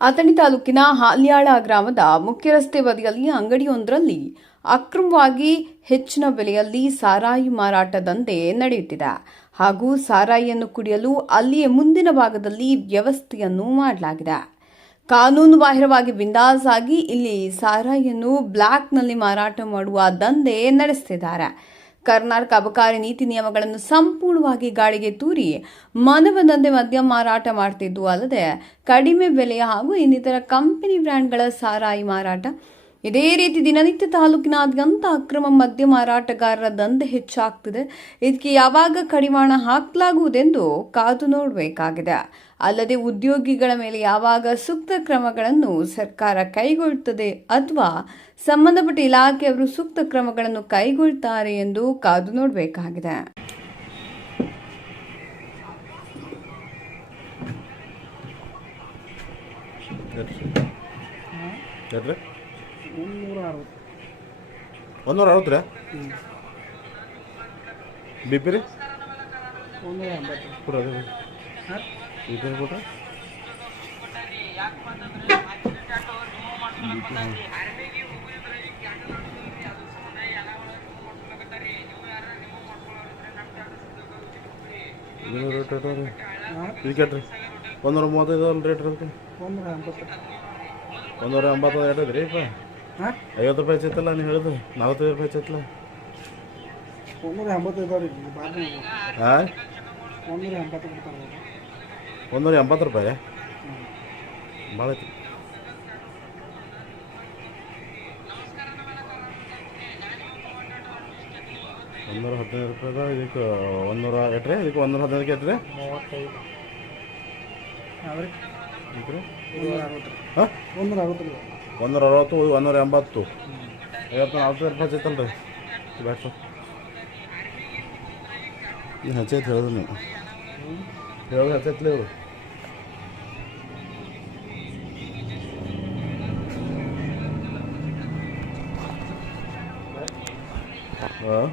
ಅಥಣಿ ತಾಲೂಕಿನ ಹಾಲ್ಯಾಳ ಗ್ರಾಮದ ಮುಖ್ಯ ರಸ್ತೆ ಬದಿಯಲ್ಲಿ ಅಂಗಡಿಯೊಂದರಲ್ಲಿ ಅಕ್ರಮವಾಗಿ ಹೆಚ್ಚಿನ ಬೆಲೆಯಲ್ಲಿ ಸಾರಾಯಿ ಮಾರಾಟ ದಂಧೆ ನಡೆಯುತ್ತಿದೆ ಹಾಗೂ ಸಾರಾಯಿಯನ್ನು ಕುಡಿಯಲು ಅಲ್ಲಿಯೇ ಮುಂದಿನ ಭಾಗದಲ್ಲಿ ವ್ಯವಸ್ಥೆಯನ್ನು ಮಾಡಲಾಗಿದೆ. ಕಾನೂನು ಬಾಹಿರವಾಗಿ ಬಿಂದಾಸ್ ಆಗಿ ಇಲ್ಲಿ ಸಾರಾಯಿಯನ್ನು ಬ್ಲಾಕ್ನಲ್ಲಿ ಮಾರಾಟ ಮಾಡುವ ದಂಧೆ ನಡೆಸುತ್ತಿದ್ದಾರೆ. ಕರ್ನಾಟಕ ಅಬಕಾರಿ ನೀತಿ ನಿಯಮಗಳನ್ನು ಸಂಪೂರ್ಣವಾಗಿ ಗಾಳಿಗೆ ತೂರಿ ಮನಬಂದಂತೆ ಮದ್ಯ ಮಾರಾಟ ಮಾಡುತ್ತಿದ್ದು ಅಲ್ಲದೆ ಕಡಿಮೆ ಬೆಲೆಯ ಹಾಗೂ ಇನ್ನಿತರ ಕಂಪನಿ ಬ್ರ್ಯಾಂಡ್ಗಳ ಸಾರಾಯಿ ಮಾರಾಟ. ಇದೇ ರೀತಿ ದಿನನಿತ್ಯ ತಾಲೂಕಿನಾದ್ಯಂತ ಅಕ್ರಮ ಮದ್ಯ ಮಾರಾಟಗಾರರ ದಂಧೆ ಹೆಚ್ಚಾಗ್ತಿದೆ. ಇದಕ್ಕೆ ಯಾವಾಗ ಕಡಿವಾಣ ಹಾಕಲಾಗುವುದೆಂದು ಕಾದು ನೋಡಬೇಕಾಗಿದೆ. ಅಲ್ಲದೆ ಉದ್ಯೋಗಿಗಳ ಮೇಲೆ ಯಾವಾಗ ಸೂಕ್ತ ಕ್ರಮಗಳನ್ನು ಸರ್ಕಾರ ಕೈಗೊಳ್ಳುತ್ತದೆ ಅಥವಾ ಸಂಬಂಧಪಟ್ಟ ಇಲಾಖೆಯವರು ಸೂಕ್ತ ಕ್ರಮಗಳನ್ನು ಕೈಗೊಳ್ಳುತ್ತಾರೆ ಎಂದು ಕಾದು ನೋಡಬೇಕಾಗಿದೆ. $160 ರೀ ಬಿ ಪಿ ರೀ ಕೊಡ್ರಿ ಬಿ ಪಿ ಕೊಟ್ರೆ ರೇಟ್ ಇದಕ್ಕೆ ರೀ 135 ರೇಟ್ ಇರುತ್ತೆ. 180 ಎರಡು ರೀ ಇಪ್ಪ 50 ರೂಪಾಯಿ ಹೆಚ್ಚೈತಲ್ಲ ನೀವು ಹೇಳಿದ್ರು 45 ರೂಪಾಯಿ ಹೆಚ್ಚೈತಲ್ಲ. 180 ರೂಪಾಯಿ ಭಾಳ ಐತಿ. 115 ರೂಪಾಯಿದ ಇದಕ್ಕೆ 100 ಎಟ್ರಿ ಇದಕ್ಕೆ 115 ಎಟ್ರಿ 160 180 50 ರೂಪಾಯಿ ಹಚ್ಚೈತಲ್ಲ ರೀ ಬ್ಯಾಟ್ರು ಏನು ಹಚ್ಚೈತೆ ಹೇಳಿದ್ರು ನೀವು ಹೇಳೋದು ಹಚ್ಚೈತ್ಲಿ ಇವರು. ಹಾಂ